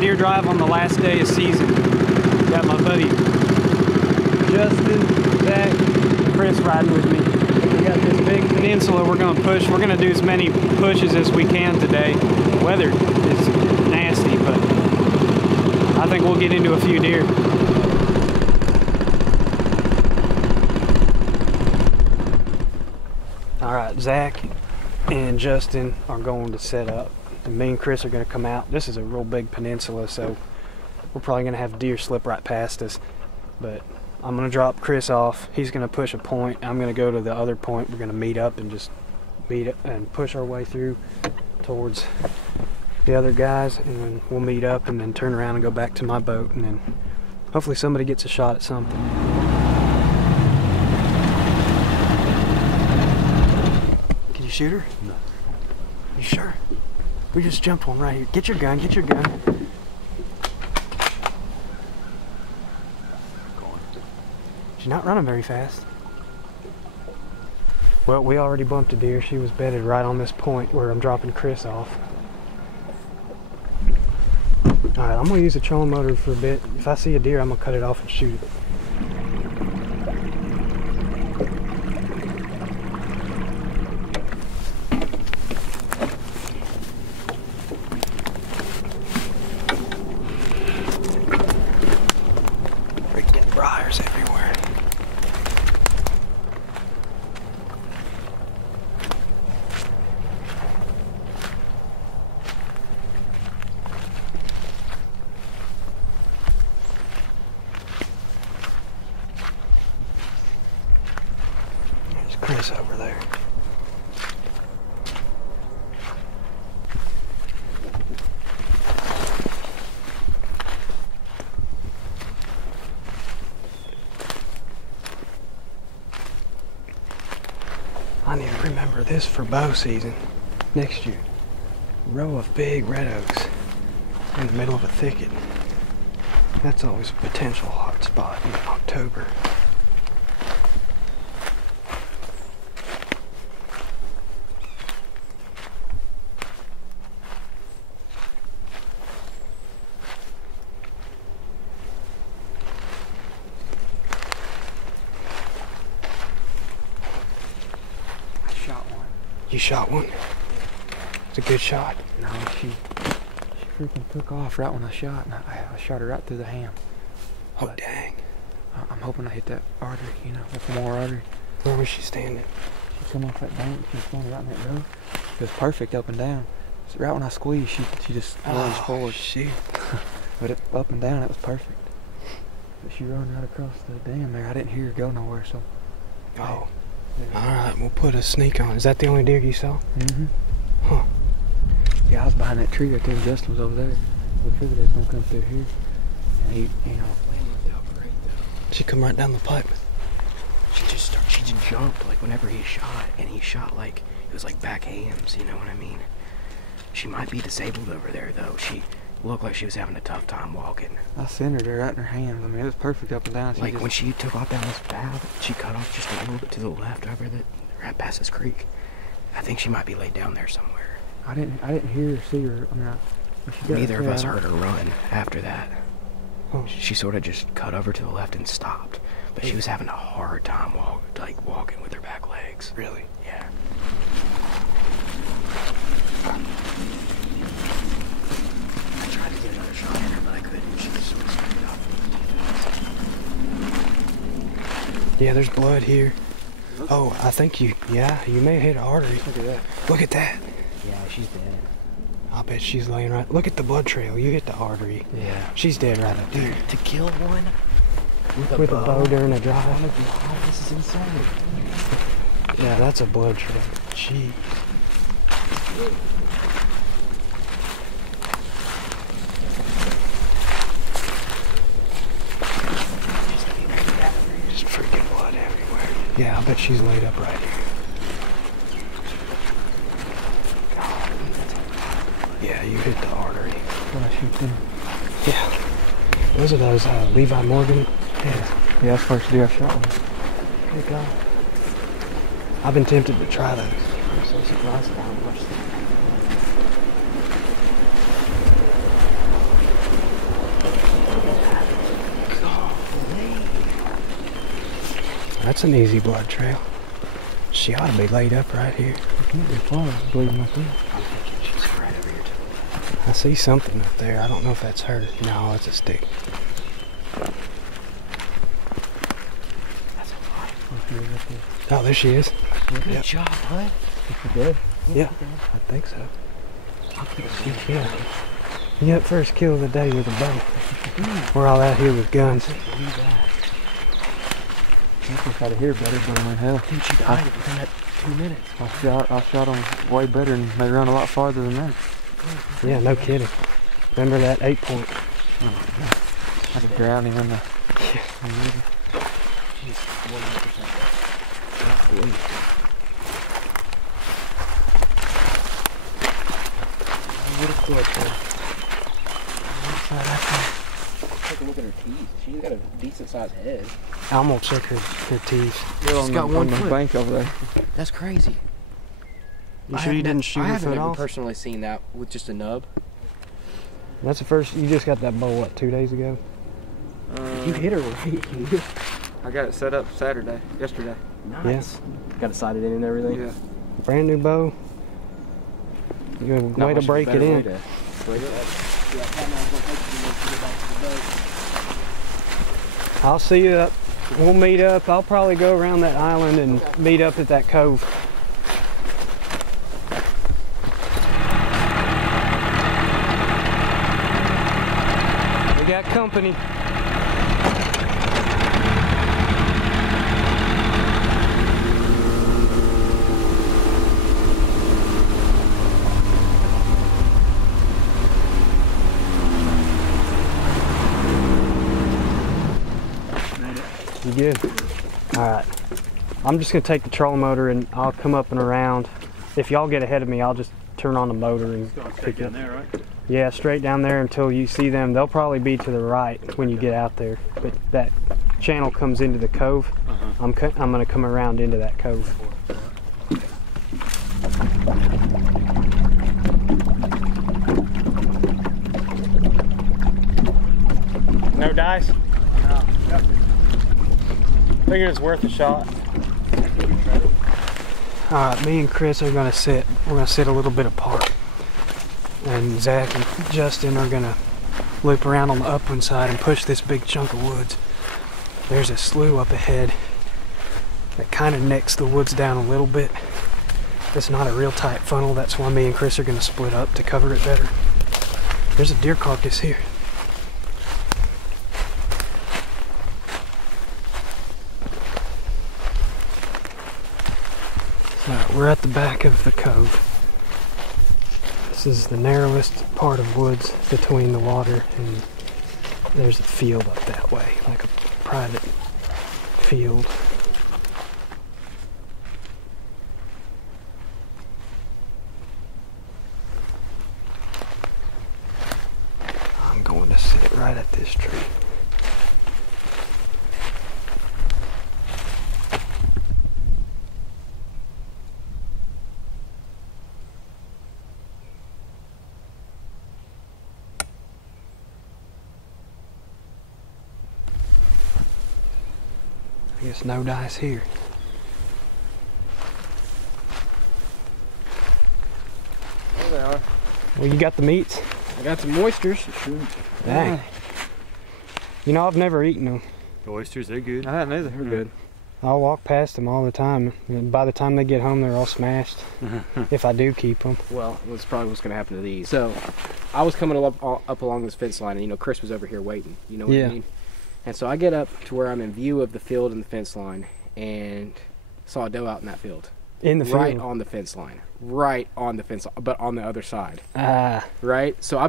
deer drive on the last day of season. Got my buddy Justin, Zach, and Chris riding with me. We got this big peninsula we're gonna push. We're gonna do as many pushes as we can today. The weather is nasty, but I think we'll get into a few deer. All right, Zach and Justin are going to set up, and me and Chris are going to come out. This is a real big peninsula, so we're probably going to have deer slip right past us, but I'm going to drop Chris off. He's going to push a point. I'm going to go to the other point. We're going to meet up and just meet up and push our way through towards the other guys, and then we'll meet up and then turn around and go back to my boat, and then hopefully somebody gets a shot at something. Can you shoot her? No. You sure? We just jumped one right here. Get your gun, get your gun. She's not running very fast. Well, we already bumped a deer. She was bedded right on this point where I'm dropping Chris off. Alright, I'm going to use the trolling motor for a bit. If I see a deer, I'm going to cut it off and shoot it. Freaking briars everywhere. Chris over there. I need to remember this for bow season next year. A row of big red oaks in the middle of a thicket. That's always a potential hot spot in October. You shot one? It's a good shot. No, she freaking took off right when I shot, and I shot her right through the ham. Oh, but dang. I'm hoping I hit that artery, you know, that femoral artery. Where was she standing? She come off that bank, she was standing right in that road. It was perfect up and down. So right when I squeezed, she just lunged forward. Shoot. But up and down, it was perfect. But she run right across the dam there. I didn't hear her go nowhere, so. Oh. Alright, we'll put a sneak on. Is that the only deer you saw? Mm-hmm. Huh. Yeah, I was behind that tree right there, and Justin was over there. We figured they was gonna come through here. And he, you know, She come right down the pipe. She just jumped like whenever he shot, and he shot like, it was like back hams, you know what I mean? She might be disabled over there though. She looked like she was having a tough time walking. I centered her right in her hands. I mean, it was perfect up and down. She like when she took off down this path, she cut off just a little bit to the left over the right past this creek. I think she might be laid down there somewhere. I didn't hear or see her. I mean, neither of us heard her run after that. Oh. She sort of just cut over to the left and stopped, but she was having a hard time walking with her back legs. Really? Yeah. I tried to get another shot at her, but I couldn't. She just sort of screwed up. Yeah, there's blood here. Oh, I think you may have hit an artery. Look at that. Look at that. Yeah, she's dead. I bet she's laying right. Look at the blood trail. You hit the artery. Yeah. She's dead right up there. Dude, to kill one with a bow during a drive. This is insane. Yeah, that's a blood trail. Jeez. Just freaking blood everywhere. Yeah, I bet she's laid up right here. God. Yeah, you hit the artery. When I shoot them. Yeah. Those are those Levi Morgan. Yeah, that's the first deer I've shot one. Good God. I've been tempted to try those. I'm so surprised at how much. That's an easy blood trail. She ought to be laid up right here. It can't be far, bleeding like that. I'm thinking she's right over here too. I see something up there. I don't know if that's her. No, it's a stick. That's a lot. Oh, there she is. Good Yep. job, bud. Is she dead? Yeah, I think so. I'll keep it Yeah. Yep, first kill of the day with a bow. We're all out here with guns. Believe that. I wish I'd hear better, but I mean, hell. Dude, she died within that 2 minutes. I shot them way better and they run a lot farther than that. Yeah, no kidding. Remember that 8-point? I could drown him in the... She's 100%. Take a look at her teeth. She's got a decent sized head. I'm gonna check her teeth. She's got one on the foot. bank over there. That's crazy. You sure you didn't shoot I her foot haven't off? personally seen that with just a nub. That's the first. You just got that bow, what, 2 days ago? You hit her right. I got it set up yesterday. Nice. Got it sighted in and everything. Yeah. Brand new bow. Good way to break it in. I'll see you up. We'll meet up. I'll probably go around that island and meet up at that cove. We got company. You good? Alright. I'm just going to take the trolling motor and I'll come up and around. If y'all get ahead of me, I'll just turn on the motor and pick down there, right? Yeah, straight down there until you see them. They'll probably be to the right when you get out there. But that channel comes into the cove. I'm going to come around into that cove. No dice? No. Yep. Figured it's worth a shot. Alright, me and Chris are gonna sit. We're gonna sit a little bit apart. And Zach and Justin are gonna loop around on the upwind side and push this big chunk of woods. There's a slough up ahead that kind of necks the woods down a little bit. It's not a real tight funnel. That's why me and Chris are gonna split up to cover it better. There's a deer carcass here. We're at the back of the cove. This is the narrowest part of woods between the water and there's a field up that way, like a private field. I'm going to sit right at this tree. I guess no dice here. There they are. Well, you got the meats? I got some oysters. Sure. Dang. You know, I've never eaten them. The oysters, they're good. I hadn't either. They're good. I'll walk past them all the time. And by the time they get home, they're all smashed. If I do keep them. Well, that's probably what's going to happen to these. So, I was coming up along this fence line, and you know, Chris was over here waiting. You know what I mean? And so I get up to where I'm in view of the field and the fence line, and saw a doe out in that field. In the field? Right on the fence line. Right on the fence, but on the other side. Ah. Right? So I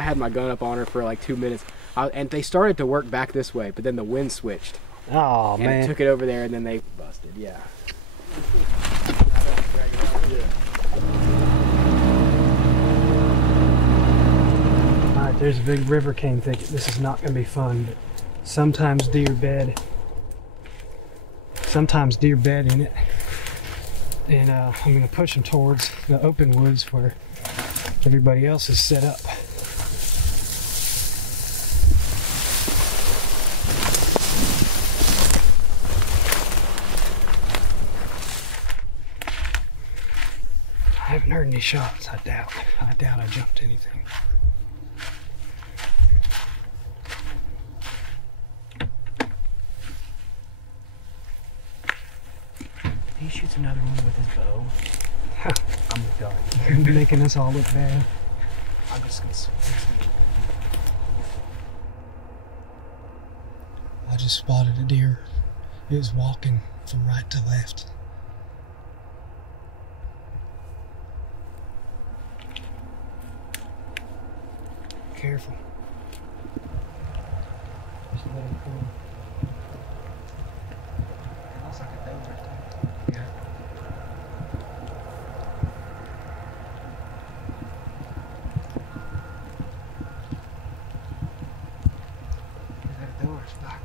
had my gun up on her for like 2 minutes, and they started to work back this way, but then the wind switched. Oh, and man. it took it over there, and then they busted, yeah. Alright, there's a big river cane thicket. This is not going to be fun, but sometimes deer bed in it. And I'm going to push them towards the open woods where everybody else is set up. haven't heard any shots. I doubt I jumped anything. He shoots another one with his bow. I'm done. You're making us all look bad. I'm just gonna switch. I just spotted a deer. It was walking from right to left. Careful. Just let him come. It looks like a doe right there. Yeah. Is that a doe or a spot?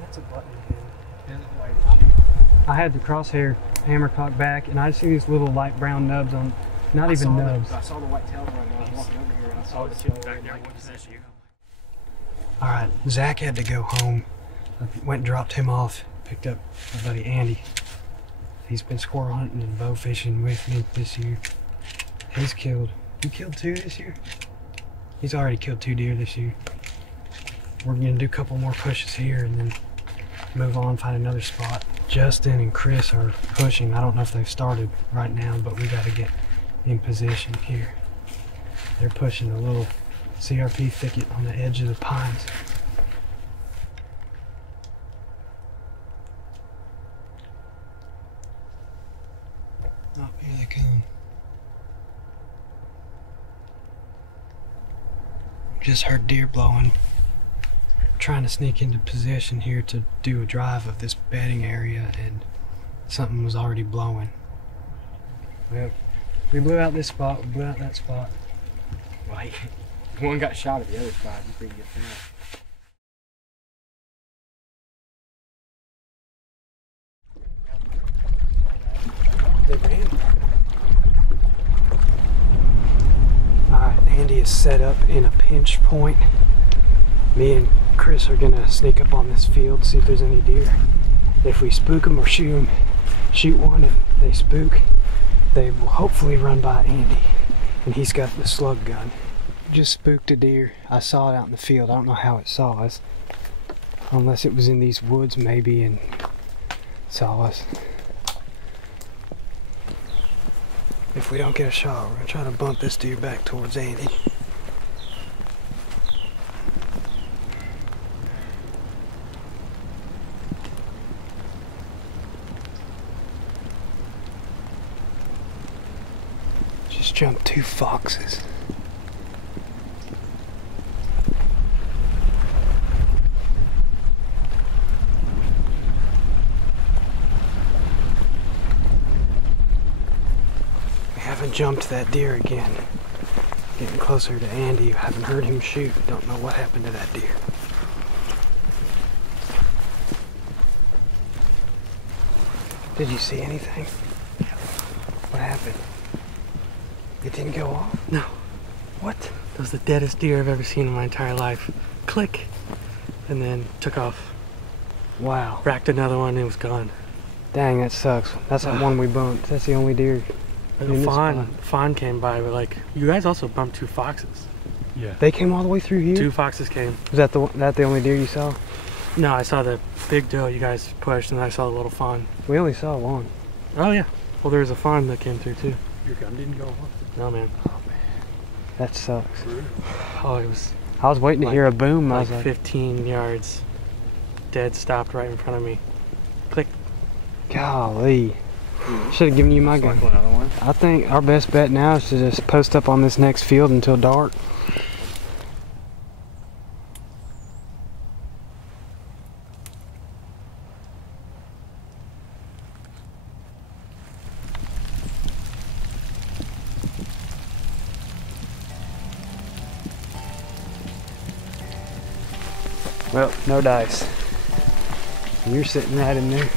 That's a button. Yeah. I had the crosshair hammer cocked back, and I see these little light brown nubs on, not even nubs. I saw the whitetail run when I was walking over here, and I saw the two back there. What is that? All right, Zach had to go home. I went and dropped him off, picked up my buddy Andy. He's been squirrel hunting and bow fishing with me this year. He killed 2 this year? He's already killed 2 deer this year. We're gonna do a couple more pushes here and then move on, find another spot. Justin and Chris are pushing. I don't know if they've started right now, but we gotta get in position here. They're pushing a little CRP thicket on the edge of the pines. Oh, here they come. Just heard deer blowing. Trying to sneak into position here to do a drive of this bedding area, and something was already blowing. Well, we blew out this spot, we blew out that spot. Like, one got shot at the other spot before you get there. They ran. Alright, Andy is set up in a pinch point. Me and Chris are gonna sneak up on this field, see if there's any deer. If we spook them or shoot one and they spook, they will hopefully run by Andy. And he's got the slug gun. Just spooked a deer. I saw it out in the field. I don't know how it saw us. Unless it was in these woods maybe and saw us. If we don't get a shot, we're gonna try to bump this deer back towards Andy. Just jumped 2 foxes. Jumped that deer again. Getting closer to Andy. Haven't heard him shoot. Don't know what happened to that deer. Did you see anything? What happened? It didn't go off? No. What? That was the deadest deer I've ever seen in my entire life. Click. And then took off. Wow. Racked another one and it was gone. Dang, that sucks. That's that one we bumped. That's the only deer. A fawn came by, but like, you guys also bumped 2 foxes. Yeah. They came all the way through here? 2 foxes came. Was that the only deer you saw? No, I saw the big doe you guys pushed, and I saw the little fawn. We only saw one. Oh yeah. Well, there was a fawn that came through too. Your gun didn't go off? No, man. Oh, man. That sucks. Oh, it was I was waiting to hear a boom. I like was like, 15 yards. Dead stopped right in front of me. Click. golly. Should have given you my gun. Another one. I think our best bet now is to just post up on this next field until dark. Well, no dice. You're sitting right in there.